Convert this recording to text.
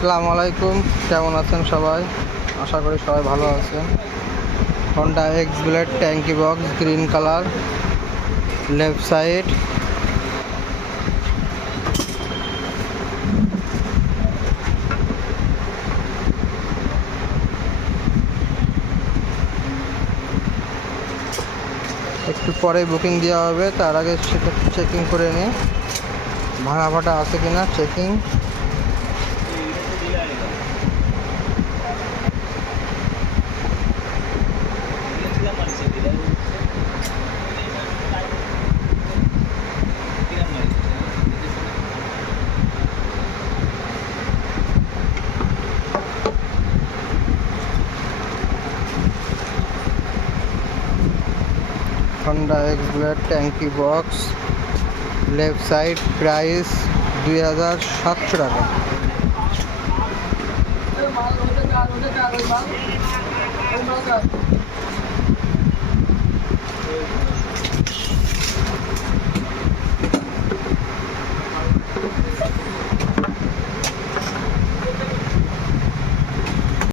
আসসালামু আলাইকুম, কেমন আছেন সবাই? আশা করি সবাই ভালো আছেন। হন্ডা এক্স ব্লেড ট্যাঙ্কি box, green colour, left side. একটু পরে বুকিং দেওয়া হবে, তার আগে সেটা চেকিং করে নিই ভাঙা ফাটা আছে কিনা। চেকিং হন্ডা এক্স ব্লেড ট্যাঙ্কি বক্স, লেফট সাইড, প্রাইস 2700 টাকা।